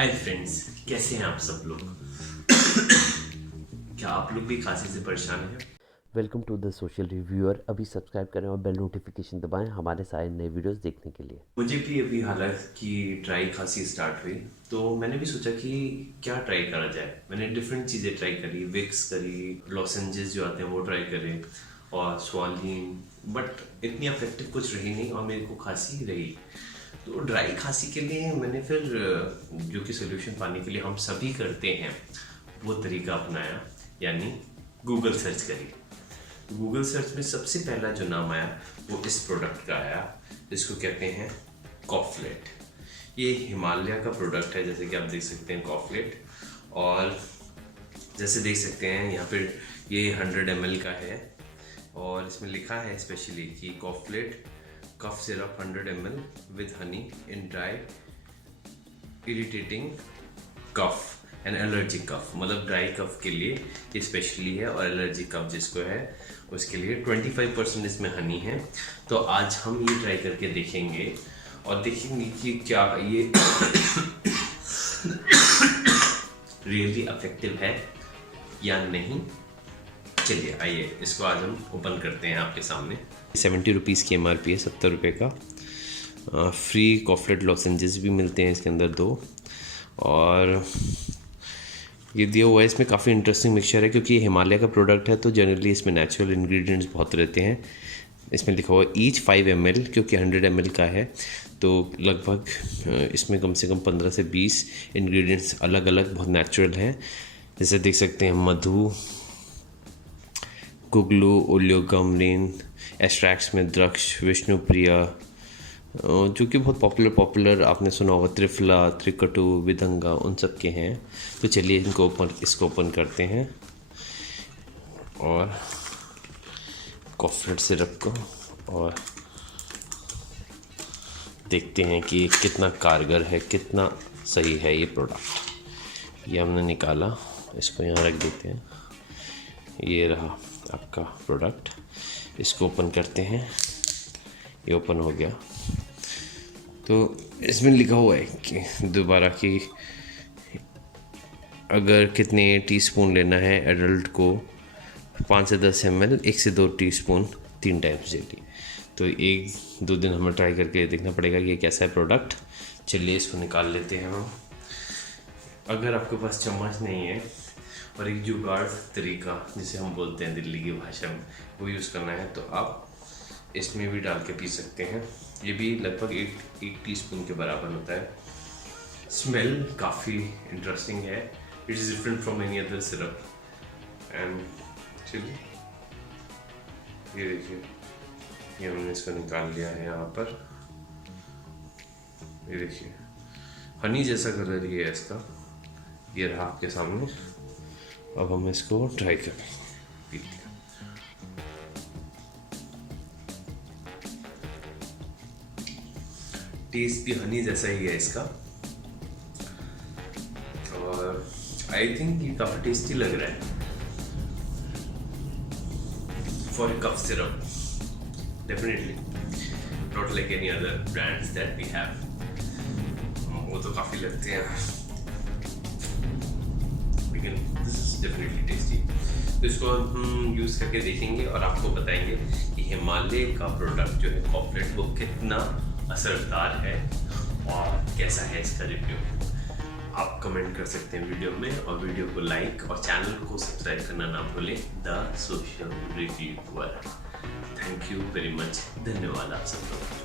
Hi friends, कैसे हैं आप सब लोग। क्या आप लोग भी खांसी से परेशान हैं? Welcome to the social reviewer. अभी सब्सक्राइब करें और बेल नोटिफिकेशन दबाएं हमारे सारे नए वीडियोस देखने के लिए। मुझे भी अभी हालांकि ड्राई खांसी स्टार्ट हुई, तो मैंने भी सोचा कि क्या ट्राई करा जाए। मैंने डिफरेंट चीज़ें ट्राई करी, विक्स करी, लॉसेंजेस जो आते हैं वो ट्राई करे और स्वालिन, बट इतनी इफेक्टिव कुछ रही नहीं और मेरे को खांसी रही। तो ड्राई खांसी के लिए मैंने फिर जो कि सोल्यूशन पाने के लिए हम सभी करते हैं वो तरीका अपनाया, यानी गूगल सर्च करी। गूगल सर्च में सबसे पहला जो नाम आया वो इस प्रोडक्ट का आया, जिसको कहते हैं कॉफलेट। ये हिमालय का प्रोडक्ट है, जैसे कि आप देख सकते हैं कॉफलेट। और जैसे देख सकते हैं यहाँ पे ये 100 ml का है और इसमें लिखा है स्पेशली कि Koflet cough syrup 100 ml with honey in dry irritating cough and allergic cough. मतलब ड्राई कफ के लिए ये स्पेशली है और एलर्जिक कफ जिसको है उसके लिए 25% इसमें हनी है। तो आज हम ये ट्राई करके देखेंगे और देखेंगे कि क्या ये रियली इफेक्टिव है या नहीं। चलिए आइए इसको आज हम ओपन करते हैं आपके सामने। 70 रुपीज़ की MRP है, 70 रुपये का। फ्री कॉफलेट लॉसेंजेस भी मिलते हैं इसके अंदर 2। और ये दिया हुआ है, इसमें काफ़ी इंटरेस्टिंग मिक्सचर है क्योंकि ये हिमालय का प्रोडक्ट है, तो जनरली इसमें नेचुरल इंग्रेडिएंट्स बहुत रहते हैं। इसमें लिखा हुआ है ईच 5 ml, क्योंकि 100 ml का है तो लगभग इसमें कम से कम 15 से 20 इंग्रेडिएंट्स अलग अलग बहुत नेचुरल हैं। जैसे देख सकते हैं मधु, गुगलू, ओलियोगमरीन, एक्सट्रैक्ट्स में द्राक्ष, विष्णुप्रिया, जो कि बहुत पॉपुलर आपने सुना होगा, त्रिफला, त्रिकटु, विदंगा, उन सब के हैं। तो चलिए इसको ओपन करते हैं और कॉफलेट सिरप को, और देखते हैं कि कितना कारगर है, कितना सही है ये प्रोडक्ट। ये हमने निकाला, इसको यहाँ रख देते हैं। ये रहा आपका प्रोडक्ट, इसको ओपन करते हैं। ये ओपन हो गया। तो इसमें लिखा हुआ है कि दोबारा कि अगर कितने टीस्पून लेना है एडल्ट को, 5 से 10 ml, 1 से 2 टीस्पून 3 टाइम्स डेली। तो 1-2 दिन हमें ट्राई करके देखना पड़ेगा कि ये कैसा है प्रोडक्ट। चलिए इसको निकाल लेते हैं हम। अगर आपके पास चम्मच नहीं है और एक जुगाड़ तरीका जिसे हम बोलते हैं दिल्ली की भाषा में, वो यूज़ करना है, तो आप इसमें भी डाल के पी सकते हैं। ये भी लगभग एक टीस्पून के बराबर होता है। स्मेल काफ़ी इंटरेस्टिंग है। It is different from any other syrup. And चलिए ये देखिए, ये हमने इसको निकाल लिया है यहाँ पर। ये देखिए हनी जैसा कलर ही है इसका। ये रहा आपके सामने। अब हम इसको ट्राई करें, पीते हैं। टेस्ट भी हनी जैसा ही है इसका, और आई थिंक ये काफ़ी टेस्टी लग रहा है for cough syrup. Definitely not like any other brands that we have. वो तो काफ़ी लगते हैं, लेकिन दिस इज डेफिनेटली टेस्टी। तो इसको हम यूज़ करके देखेंगे और आपको बताएंगे कि हिमालय का प्रोडक्ट जो है कॉफलेट वो कितना असरदार है और कैसा है इसका रिव्यू। आप कमेंट कर सकते हैं वीडियो में, और वीडियो को लाइक और चैनल को सब्सक्राइब करना ना भूलें, the social reviewer. Thank you very much, धन्यवाद आप सब लोग।